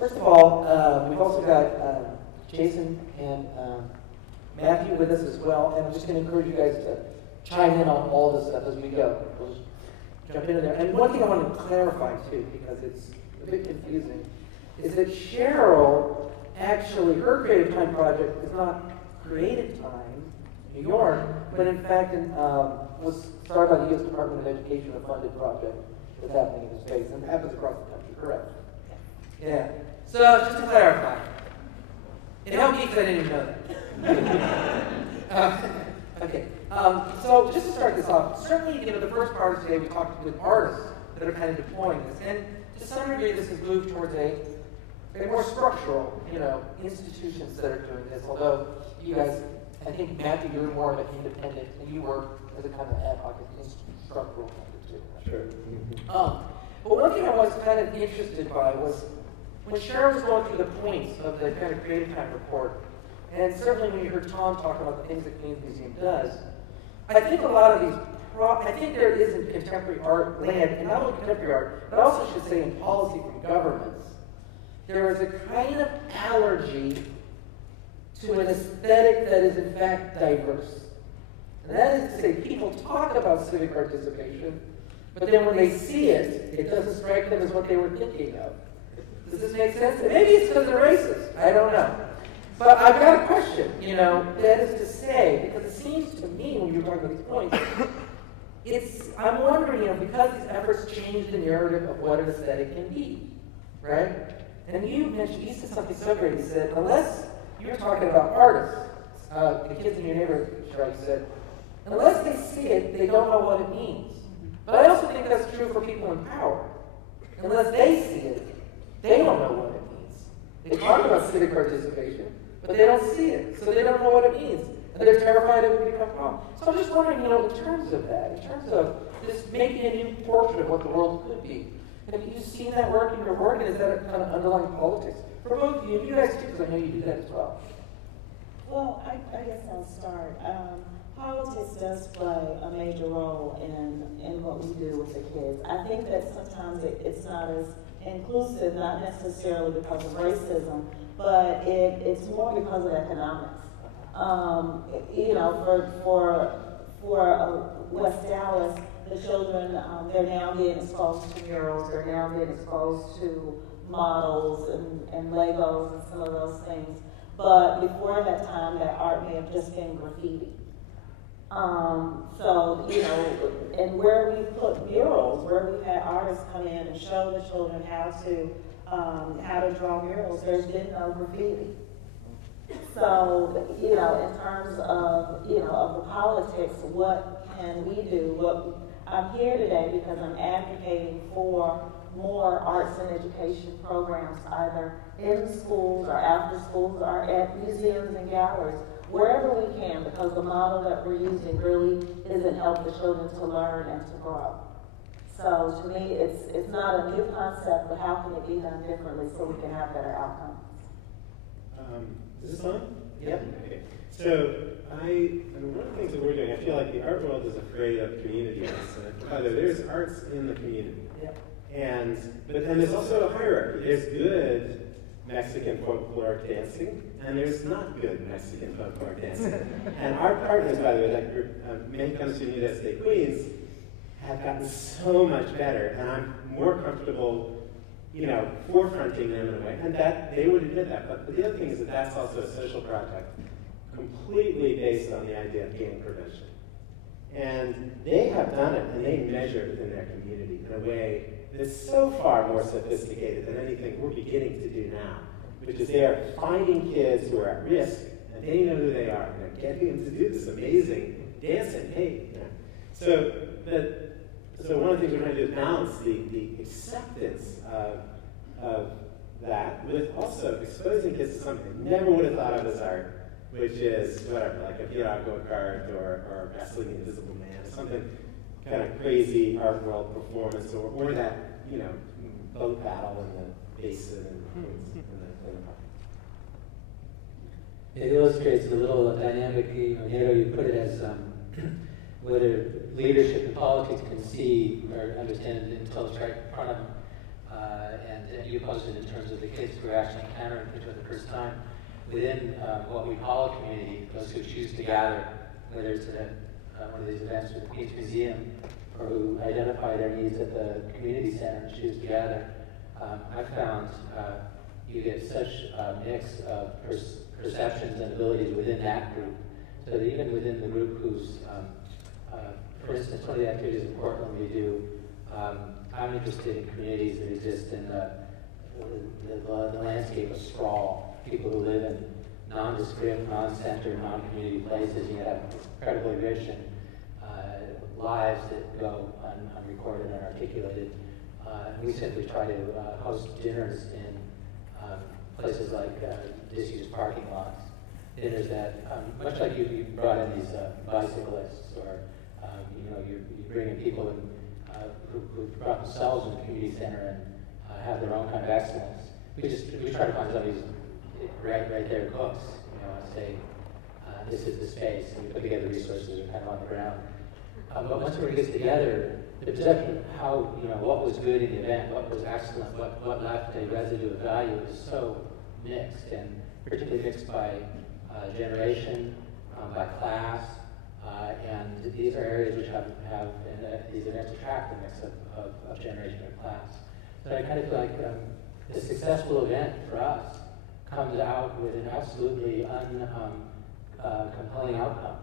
First of all, we've also got Jason and Matthew with us as well, and I'm just going to encourage you guys to chime in on all this stuff as we go. We'll just jump into there. And one thing I want to clarify, too, because it's a bit confusing, is that Cheryl, actually, her Creative Time project is not Creative Time New York, but in fact was started by the U.S. Department of Education, a funded project that's happening in the States, and happens across the country, correct? Yeah. So, just to clarify, it helped me because I didn't even know that. Okay. So, just to start this off, certainly, the first part of today we talked with artists that are kind of deploying this, and to some degree this has moved towards a more structural, institutions that are doing this, although you guys, I think, Matthew, you're more of an independent, and you work as a kind of ad hoc structural kind of too. Sure. But one thing I was kind of interested by was when Cheryl was going through the points of the kind of Creative Time report, and certainly when you heard Tom talk about the things that Community Museum does, I think a lot of these, I think there is in contemporary art land, and not only contemporary art, but also should say in policy from governments, there is a kind of allergy to an aesthetic that is in fact diverse. And that is to say, people talk about civic participation, but then when they see it, it doesn't strike them as what they were thinking of. Does this make sense? Maybe it's because they're racist. I don't know. But I've got a question, that is to say, because it seems to me when you're talking about these points, I'm wondering, because these efforts change the narrative of what an aesthetic can be, right? And you said something so great. You said, unless you're talking about artists, the kids in your neighborhood, you said, unless they see it, they don't know what it means. But I also think that's true for people in power. Unless they see it, they don't know what it means. They talk about civic participation, but they don't see it, so they don't know what it means. And they're terrified it will become a problem. So I'm just wondering, in terms of that, in terms of just making a new portrait of what the world could be, have you seen that work in your work, and is that a kind of underlying politics? For both of you, and you guys too, because I know you do that as well. Well, I guess I'll start. Politics does play a major role in what we do with the kids. I think that sometimes it's not as inclusive, not necessarily because of racism, but it's more because of economics. For West Dallas, the children, they're now being exposed to murals, they're now being exposed to models and Legos and some of those things. But before that time, that art may have just been graffiti. And where we've put murals, where we've had artists come in and show the children how to draw murals, there's been no graffiti. So, in terms of, of the politics, what can we do? I'm here today because I'm advocating for more arts and education programs, either in schools or after schools or at museums and galleries, wherever we can, because the model that we're using really isn't helping the children to learn and to grow. So to me, it's not a new concept, but how can it be done differently so we can have better outcomes? Is this on? Yep. Okay. So one of the things that we're doing, I feel like the art world is afraid of communities. There's arts in the community. Yep. And there's also a hierarchy. There's good Mexican folkloric dancing, and there's not good Mexican folkloric dancing. And our partners, by the way, like Mexicanos Unidos de Queens, have gotten so much better, and I'm more comfortable, forefronting them in a way, and that they would admit that. But the other thing is that that's also a social project, completely based on the idea of gang prevention. And they have done it, and they measure it within their community in a way that's so far more sophisticated than anything we're beginning to do now, which is they are finding kids who are at risk, and they know who they are, and they're getting them to do this amazing dancing. So one of the things we're trying to do is balance the acceptance of that with also exposing kids to something they never would have thought of as art, which is whatever, like a Pirago card or wrestling Invisible Man, or something kind of crazy art world performance, or that boat battle in the basin in the park. It illustrates the little dynamic, Mayo, you put it as whether leadership and politics can see or understand it until it's right in front of them. and you posted in terms of the kids who are actually encountering each other for the first time within what we call a community, those who choose to gather, whether it's at one of these events with the Queen's Museum, or who identify their needs at the community center and choose to gather. I've found you get such a mix of perceptions and abilities within that group, so that even within the group who's, for instance, one of the activities in Portland we do, I'm interested in communities that exist in the landscape of sprawl, people who live in nondescript, non-centered, non-community places, and yet have incredibly rich and lives that go unrecorded and unarticulated. We simply try to host dinners in places like disused parking lots. Dinners that, much like you brought in these bicyclists, or you bring in people who brought themselves in the community center and have their own kind of excellence. We try to find somebody who's right there cooks, and say, this is the space, and we put together resources that are kind of on the ground. But once everybody gets together, the perception of how, what was good in the event, what was excellent, what left a residue of value is so mixed, and particularly mixed by generation, by class, and these are areas which have these events attract a mix of generation and class. So I kind of feel like the successful event for us comes out with an absolutely compelling outcome.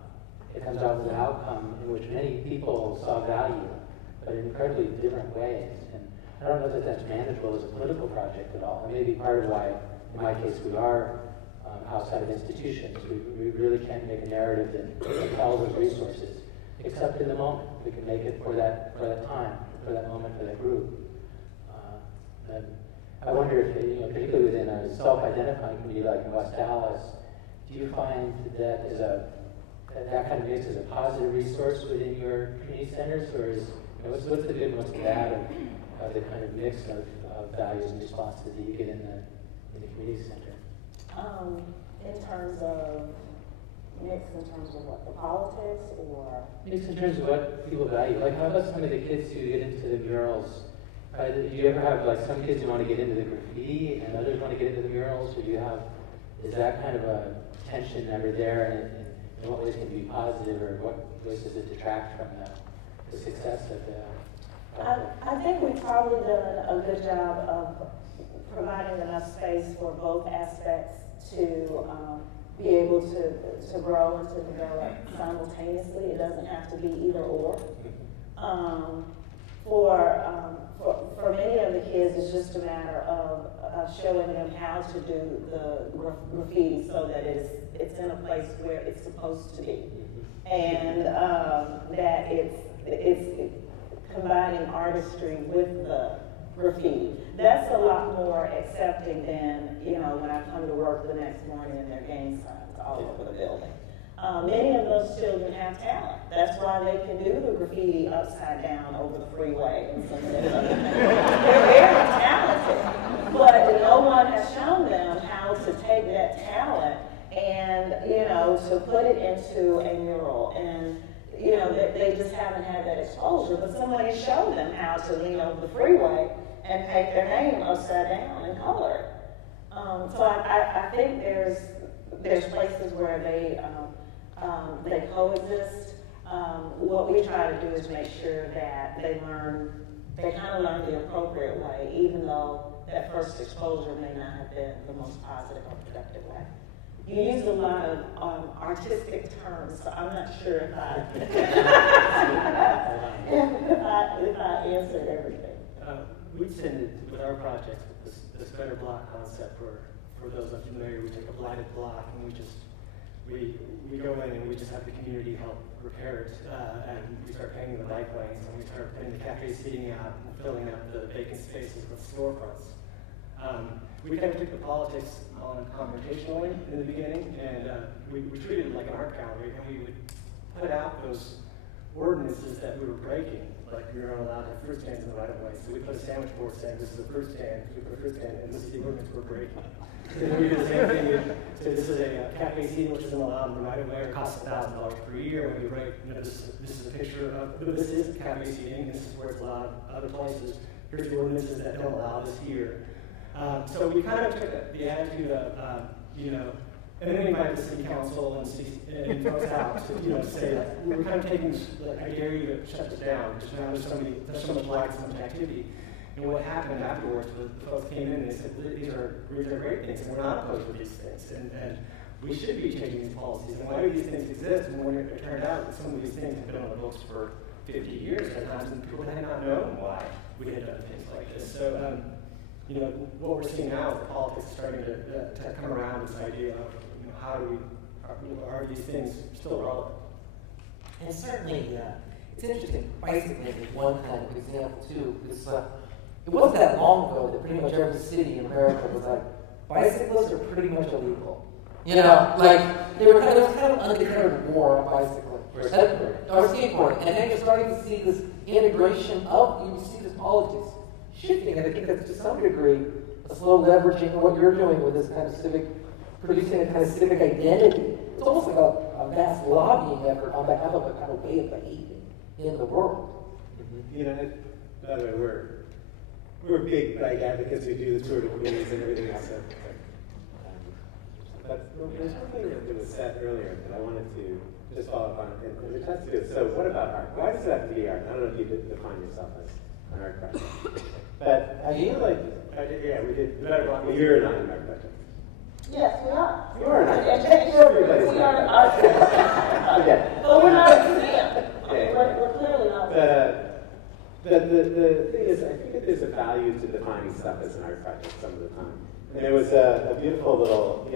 It comes out with an outcome in which many people saw value, but in incredibly different ways. And I don't know that that's manageable as a political project at all. It may be part of why, in my case, we are outside of institutions. We really can't make a narrative that compels those resources, except in the moment. We can make it for that time, for that moment, for that group. And I wonder if, particularly within a self-identifying community like in West Dallas, do you find that that kind of mix is a positive resource within your community centers, or is what's the good and what's the bad of the kind of mix of values and responses that you get in the community center? In terms of mix, in terms of what, the politics, or mix in terms of what people value. Like, how about some of the kids who get into the murals? Do you ever have some kids who want to get into the graffiti and others want to get into the murals, or is that kind of a tension ever there, and in what ways can it be positive, or what ways does it detract from the success of the I think we've probably done a good job of providing enough space for both aspects to be able to grow and to develop simultaneously. It doesn't have to be either or. For many of the kids, it's just a matter of showing them how to do the graffiti so that it's in a place where it's supposed to be, and that it's combining artistry with the graffiti. That's a lot more accepting than when I come to work the next morning and there are gang signs all over the building. Many of those children have talent. That's why they can do the graffiti upside down over the freeway. They're very talented, but no one has shown them how to take that talent and to put it into a mural. And they just haven't had that exposure. But somebody showed them how to lean over the freeway and paint their name upside down and color it. So I think there's places where they coexist. What we try to do is make sure that they kind of learn the appropriate way, even though that first exposure may not have been the most positive or productive way. You use a lot of artistic terms, so I'm not sure if I answered everything. We tended, with our projects, with this better block concept, for those unfamiliar, we take a blighted block and we go in and we just have the community help repair it, and we start painting the bike lanes, and we start putting the cafe seating out and filling up the vacant spaces with storefronts. We kind of took the politics on confrontationally in the beginning, and we treated it like an art gallery, and we would put out those ordinances that we were breaking, like we were allowed to have fruit stands in the right of way. So we put a sandwich board saying this is a fruit stand, we put a fruit stand, and this is the ordinance we're breaking. And then we did the same thing. So this is a cafe seating which isn't allowed in the right of way, or costs $1,000 per year. When we break, this is a picture of this is cafe seating, and this is where it's allowed other places. here's the ordinances that don't allow this here. So we kind of took the attitude of, and then we invited the city council and folks out to, say that we're kind of taking, I dare you to shut this down, because now there's so much light, so much activity. And what happened afterwards was the folks came in and they said, these are great things, and we're not opposed to these things. And we should be changing these policies. And why do these things exist? And when it turned out that some of these things have been on the books for 50 years at times, and people had not known why we had done things like this. So, what we're seeing now is the politics starting to come around, this idea of, are these things still relevant? And certainly, it's interesting. Bicycling is one kind of example too. It wasn't that long ago that pretty much every city in America was like, bicyclists are pretty much illegal. Like there was kind of undeclared war on bicycling or skateboarding, and then you're starting to see this integration you see this politics shifting, and I think that's to some degree a slow leveraging of what you're doing with this kind of producing a kind of civic identity. It's almost like a vast lobbying effort on behalf of a kind of way of behaving in the world. Mm-hmm. By the way, we're big bike advocates who do the Tour de Queens and everything else. But there's something that was said earlier that I wanted to just follow up on, and which has to do with, so what about art? Why does it have to be art? I don't know if you define yourself as an art project. But I feel like, we did, you're not an art project. Yes, we are. You are not. Everybody's we are an art project. Okay. But we're not a museum. Okay. We're clearly not. The thing is, I think that there's a value to defining stuff as an art project some of the time. And there was a beautiful little,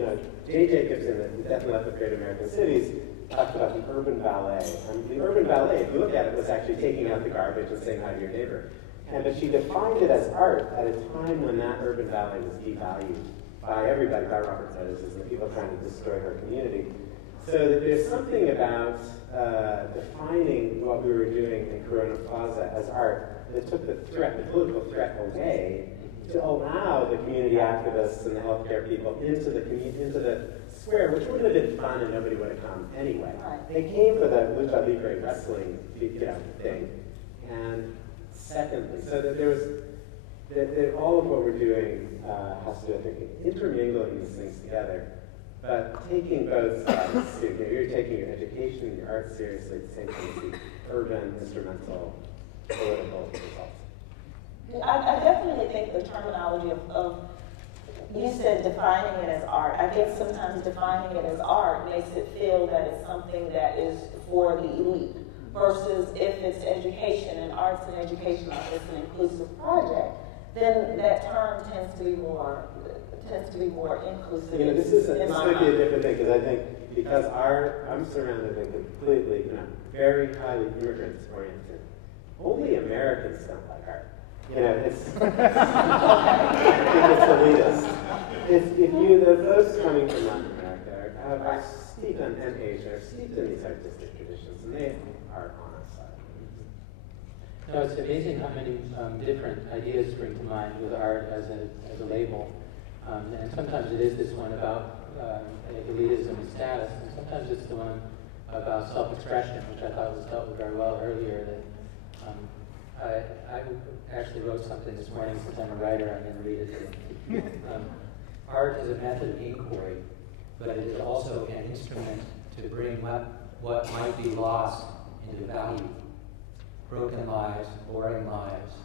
Jay Jacobson, the Death and Left of Great American Cities, talked about the urban ballet. And the urban ballet, if you look at it, was actually taking out the garbage and saying hi to your neighbor. But she defined it as art at a time when that urban ballet was devalued by everybody, by Robert Meadows and the people trying to destroy her community. So there's something about defining what we were doing in Corona Plaza as art that took the political threat away to allow the community activists and the healthcare people into the square, which would have been fun and nobody would have come anyway. They came for the Lucha Libre wrestling thing. And secondly, so that there was that all of what we're doing has to do with intermingling these things together, but taking both sides. You're taking your education and your art seriously at the same time as the urban, instrumental, political results. I definitely think the terminology of you said defining it as art. I think sometimes defining it as art makes it feel that it's something that is for the elite, versus if it's education and arts and education is an inclusive project, then that term tends to be more inclusive. This might be a different thing, because I think I'm surrounded in completely, very highly immigrant oriented. Only Americans don't like art. It's I think it's elitist. The folks coming from Latin America are steeped in Asia, are steeped in these artistic traditions, and they are on our side. No, it's amazing how many different ideas spring to mind with art as a label. And sometimes it is this one about elitism and status, and sometimes it's the one about self-expression, which I thought was dealt with very well earlier. That I actually wrote something this morning, since I'm a writer, I'm going to read it to you. Art is a method of inquiry, but it is also an instrument to bring what might be lost into value. Broken lives, boring lives,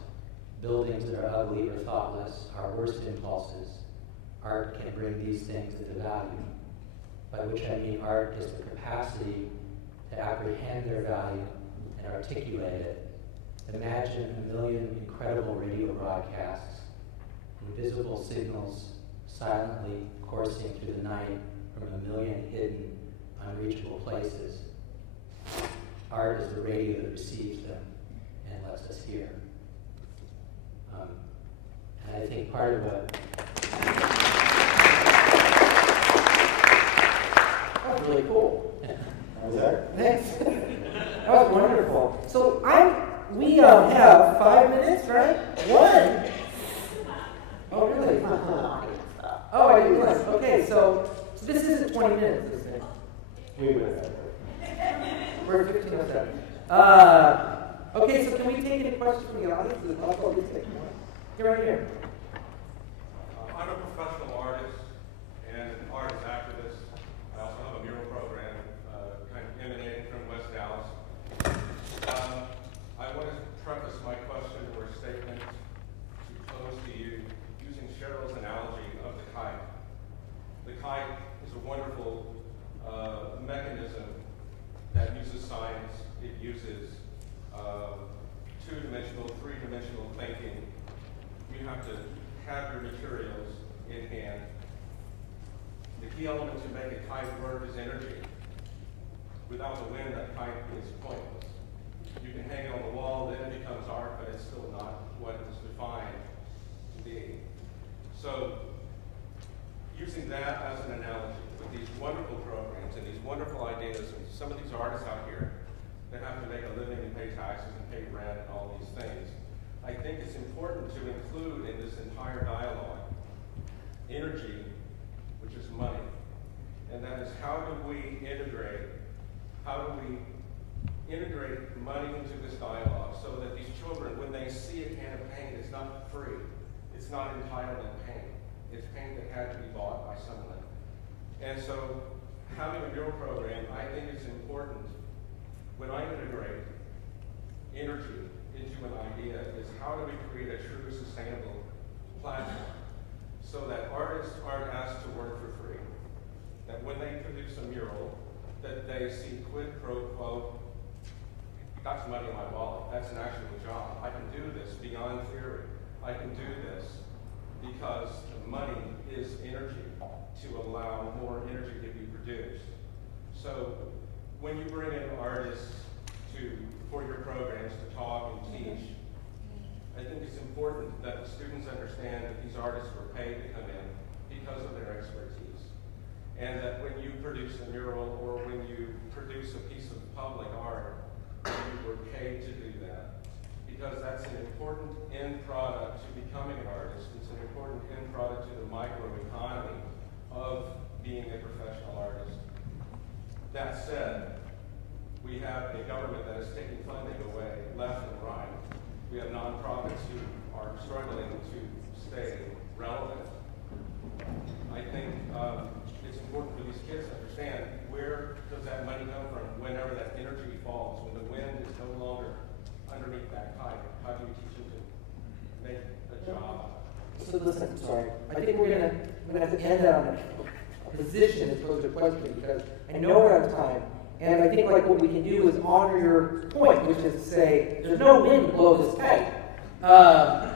buildings that are ugly or thoughtless, our worst impulses. Art can bring these things into value, by which I mean art is the capacity to apprehend their value and articulate it. Imagine 1 million incredible radio broadcasts, invisible signals silently coursing through the night from 1 million hidden, unreachable places. Art is the radio that receives them and lets us hear. And I think part of what... That was really cool. Thanks. That was wonderful. So we have 5 minutes, right? 1. Oh, really? Oh, I didn't realize. Okay, so this isn't 20 minutes, isn't it? We went over. We're 15 minutes out. Okay, so can we take any questions from the audience? You're right here. I'm a professional artist and an artist activist. I also have a mural program kind of emanating from West Dallas. I want to preface my question or statement to pose to you using Cheryl's analogy of the kite. The kite is a wonderful mechanism that uses science. It uses two-dimensional, three-dimensional thinking. You have to have your materials in hand. The key element to make a kite work is energy. Without the wind, that kite is pointless. You can hang it on the wall, then it becomes art, but it's still not what it's defined to be. So, using that as an analogy, with these wonderful programs and these wonderful ideas, and some of these artists out here that have to make a living and pay taxes and pay rent and all these things, I think it's important to include in this entire dialogue energy, which is money. And that is, how do we integrate money into this dialogue so that these children, when they see a can of paint, it's not free. It's not entitlement paint. It's paint that had to be bought by someone. And so having a mural program, I think it's important when I integrate energy into an idea is how do we create a true sustainable platform so that artists aren't asked to work for free, that when they produce a mural, that they see quid pro quo, that's money in my wallet, that's an actual job. I can do this beyond theory. I can do this because the money is energy to allow more energy to be produced. So when you bring in artists for your programs to talk and teach, I think it's important that the students understand that these artists were paid to come in because of their expertise. And that when you produce a mural or when you produce a piece of public art, you were paid to do that. Because that's an important end product to becoming an artist. It's an important end product to the microeconomy of being a professional artist. That said, we have a government that is taking funding away left and right. We have nonprofits who are struggling to stay relevant. I think it's important for these kids to understand where does that money come from whenever that energy falls, when the wind is no longer underneath that kite. How do you teach them to make a job? So listen, sorry. I think we're gonna have to end that on a position as opposed to a question because I know we're out of time. And I think like what we can do is honor your point, which is to say there's no wind to blow this kite. So,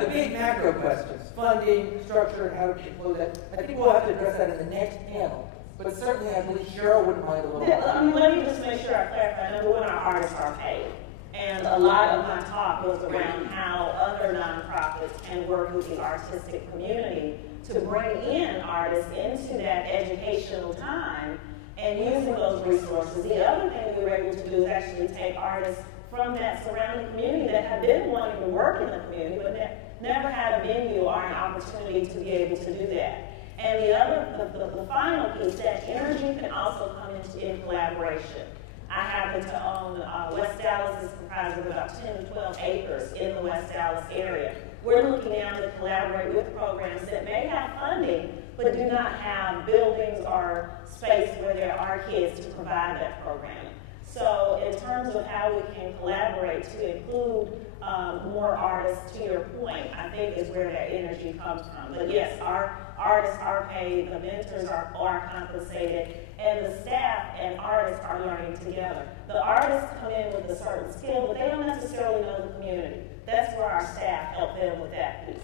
the big macro questions, funding, structure, how do we blow that? I think we'll have to address that in the next panel. But certainly I believe Cheryl wouldn't mind a little more. Let me just make sure I clarify. Number one, our artists are paid. And a lot of my talk was around how other nonprofits can work with the artistic community to bring in artists into that educational time and using those resources. The other thing we were able to do is actually take artists from that surrounding community that have been wanting to work in the community but never had a venue or an opportunity to be able to do that. And the final piece, that energy can also come in collaboration. I happen to own, West Dallas is comprised of about 10 to 12 acres in the West Dallas area. We're looking now to collaborate with programs that may have funding, but do not have buildings or space where there are kids to provide that programming. So in terms of how we can collaborate to include more artists, to your point, I think is where that energy comes from. But yes, our artists are paid, the mentors are compensated, and the staff and artists are learning together. The artists come in with a certain skill, but they don't necessarily know the community. That's where our staff help them with that piece.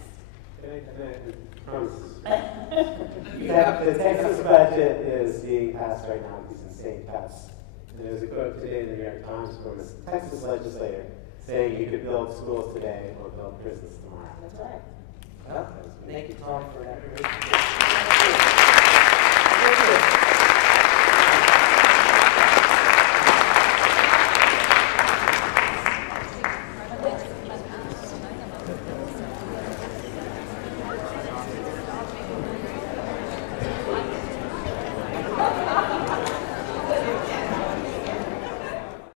The Texas budget is being passed right now with these insane cuts. And there's a quote today in the New York Times from a Texas legislator saying you could build schools today or build prisons tomorrow. That's right. Well, thank you, Tom, for that.